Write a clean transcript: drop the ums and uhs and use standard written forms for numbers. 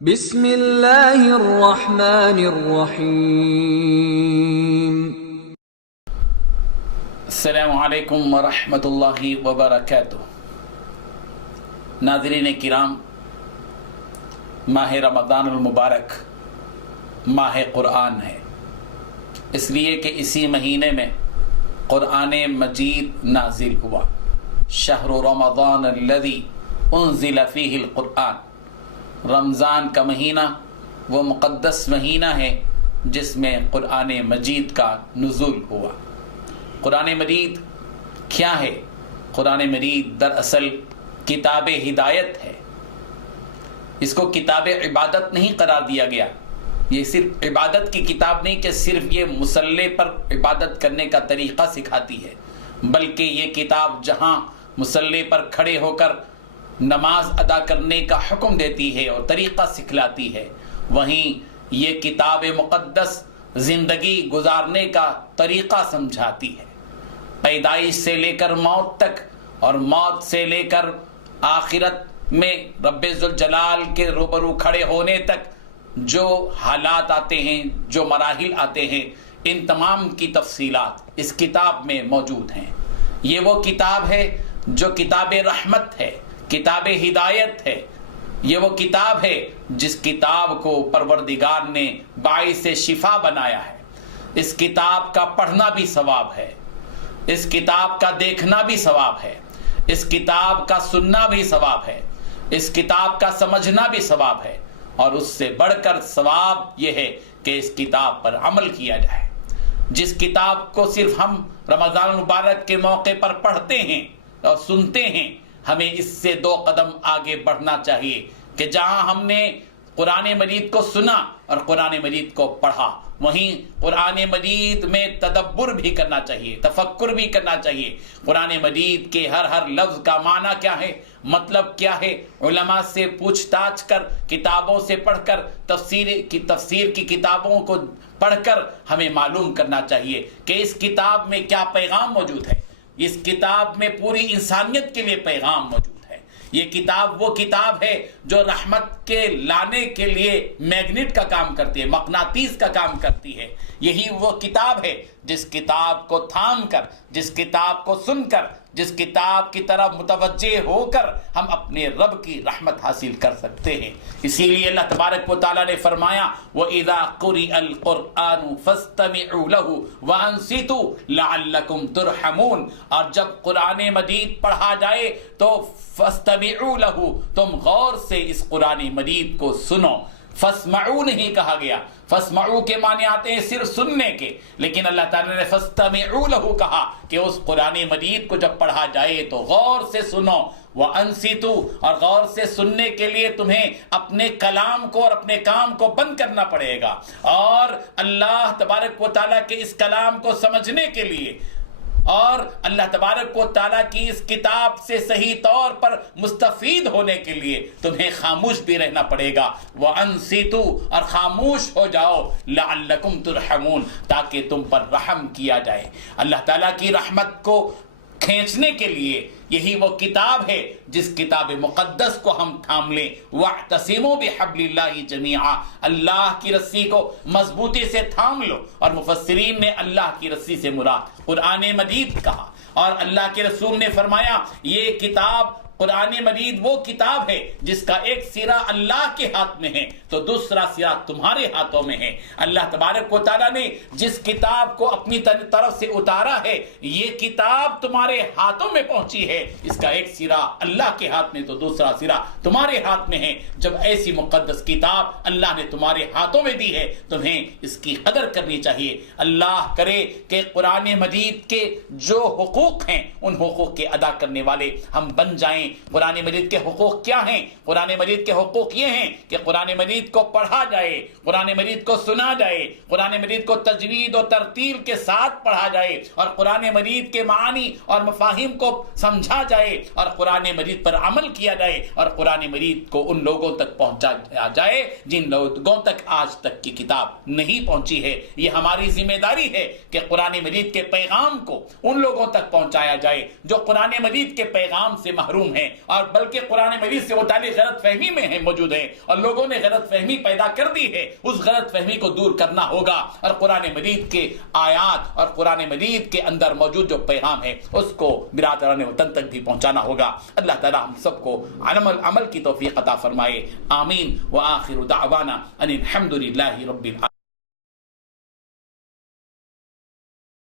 بسم اللہ الرحمن الرحیم۔ السلام علیکم ورحمۃ اللہ وبرکاتہ۔ ناظرین کرام، ماہ رمضان المبارک ماہ قرآن ہے، اس لیے کہ اسی مہینے میں قرآن مجید نازل ہوا۔ شہر رمضان الذی انزل فیہ القرآن، رمضان کا مہینہ وہ مقدس مہینہ ہے جس میں قرآن مجید کا نزول ہوا۔ قرآن مجید کیا ہے؟ قرآن مجید دراصل کتاب ہدایت ہے۔ اس کو کتاب عبادت نہیں قرار دیا گیا۔ یہ صرف عبادت کی کتاب نہیں کہ صرف یہ مصلی پر عبادت کرنے کا طریقہ سکھاتی ہے، بلکہ یہ کتاب جہاں مصلی پر کھڑے ہو کر نماز ادا کرنے کا حکم دیتی ہے اور طریقہ سکھلاتی ہے، وہیں یہ کتاب مقدس زندگی گزارنے کا طریقہ سمجھاتی ہے۔ پیدائش سے لے کر موت تک اور موت سے لے کر آخرت میں رب ذوالجلال کے روبرو کھڑے ہونے تک جو حالات آتے ہیں، جو مراحل آتے ہیں، ان تمام کی تفصیلات اس کتاب میں موجود ہیں۔ یہ وہ کتاب ہے جو کتاب رحمت ہے، کتاب ہدایت ہے۔ یہ وہ کتاب ہے جس کتاب کو پروردگار نے باعث شفا بنایا ہے۔ اس کتاب کا پڑھنا بھی ثواب ہے، اس کتاب کا دیکھنا بھی ثواب ہے، اس کتاب کا سننا بھی ثواب ہے، اس کتاب کا سمجھنا بھی ثواب ہے، اور اس سے بڑھ کر ثواب یہ ہے کہ اس کتاب پر عمل کیا جائے۔ جس کتاب کو صرف ہم رمضان المبارک کے موقع پر پڑھتے ہیں اور سنتے ہیں، ہمیں اس سے 2 قدم آگے بڑھنا چاہیے کہ جہاں ہم نے قرآن مجید کو سنا اور قرآن مجید کو پڑھا، وہیں قرآن مجید میں تدبر بھی کرنا چاہیے، تفکر بھی کرنا چاہیے۔ قرآن مجید کے ہر لفظ کا معنی کیا ہے، مطلب کیا ہے، علماء سے پوچھ تاچھ کر، کتابوں سے پڑھ کر، تفسیر کی کتابوں کو پڑھ کر ہمیں معلوم کرنا چاہیے کہ اس کتاب میں کیا پیغام موجود ہے۔ اس کتاب میں پوری انسانیت کے لیے پیغام موجود ہے۔ یہ کتاب وہ کتاب ہے جو رحمت کے لانے کے لیے میگنیٹ کا کام کرتی ہے، مقناطیس کا کام کرتی ہے۔ یہی وہ کتاب ہے جس کتاب کو تھام کر، جس کتاب کو سن کر، جس کتاب کی طرف متوجہ ہو کر ہم اپنے رب کی رحمت حاصل کر سکتے ہیں۔ اسی لیے اللہ تبارک و تعالیٰ نے فرمایا وَإِذَا قُرِئَ الْقُرْآنُ فَاسْتَمِعُوا لَهُ وَأَنصِتُوا لَعَلَّكُمْ تُرْحَمُونَ، اور جب قرآن مجید پڑھا جائے تو فَاسْتَمِعُوا لَهُ، تم غور سے اس قرآن مجید کو سنو۔ فَاسْمَعُوا نہیں کہا گیا، فَاسْمَعُوا کے معنی آتے ہیں صرف سننے کے، لیکن اللہ تعالیٰ نے فَاسْتَمِعُوا لَهُ کہا کہ اس قرآن مجید کو جب پڑھا جائے تو غور سے سنو۔ وَأَنصِتُوا، اور غور سے سننے کے لیے تمہیں اپنے کلام کو اور اپنے کام کو بند کرنا پڑے گا، اور اللہ تبارک و تعالیٰ کے اس کلام کو سمجھنے کے لیے اور اللہ تبارک و تعالیٰ کی اس کتاب سے صحیح طور پر مستفید ہونے کے لیے تمہیں خاموش بھی رہنا پڑے گا۔ وَأَنصِتُوا، اور خاموش ہو جاؤ، لَعَلَّكُمْ تُرْحَمُونَ، تاکہ تم پر رحم کیا جائے۔ اللہ تعالیٰ کی رحمت کو کھینچنے کے لیے یہی وہ کتاب ہے جس کتاب مقدس کو ہم تھام لیں۔ وَاعْتَصِمُوا بِحَبْلِ اللَّهِ جَمِيعًا، اللہ کی رسی کو مضبوطی سے تھام لو۔ اور مفسرین نے اللہ کی رسی سے مراد قرآن مجید کہا، اور اللہ کے رسول نے فرمایا یہ کتاب قرآن مجید وہ کتاب ہے جس کا ایک سرا اللہ کے ہاتھ میں ہے تو دوسرا سرا تمہارے ہاتھوں میں ہے۔ اللہ تبارک و تعالیٰ نے جس کتاب کو اپنی طرف سے اتارا ہے، یہ کتاب تمہارے ہاتھوں میں پہنچی ہے، اس کا ایک سرا اللہ کے ہاتھ میں تو دوسرا سرا تمہارے ہاتھ میں ہے۔ جب ایسی مقدس کتاب اللہ نے تمہارے ہاتھوں میں دی ہے، تمہیں اس کی قدر کرنی چاہیے۔ اللہ کرے کہ قرآن مجید کے جو حقوق ہیں ان حقوق کے ادا کرنے والے ہم بن جائیں۔ قرآن مجید کے حقوق کیا ہیں؟ قرآن مجید کے حقوق یہ ہیں کہ قرآن مجید کو پڑھا جائے، قرآن مجید کو سنا جائے، قرآن مجید کو تجوید و ترتیل کے ساتھ پڑھا جائے، اور قرآن مجید کے معانی اور مفاہیم کو سمجھا جائے، اور قرآن مجید پر عمل کیا جائے، اور قرآن مجید کو ان لوگوں تک پہنچایا جائے جن لوگوں تک آج تک کی کتاب نہیں پہنچی ہے۔ یہ ہماری ذمہ داری ہے کہ قرآن مجید کے پیغام کو ان لوگوں تک پہنچایا جائے جو قرآن مجید کے پیغام سے محروم ہیں۔ ہیں، اور بلکہ قرآن مجید سے متعلق غلط فہمی میں ہیں موجود ہیں، اور لوگوں نے غلط فہمی پیدا کر دی ہے. اس غلط فہمی کو دور کرنا ہوگا اور قرآن مجید کے آیات اور قرآن مجید کے اندر موجود جو پیغام ہے اس کو برادران وطن تک بھی پہنچانا ہوگا. اللہ تعالی ہم سب کو عمل کی توفیق عطا فرمائے. آمین. وآخر دعوانا ان الحمد للہ رب العالمین.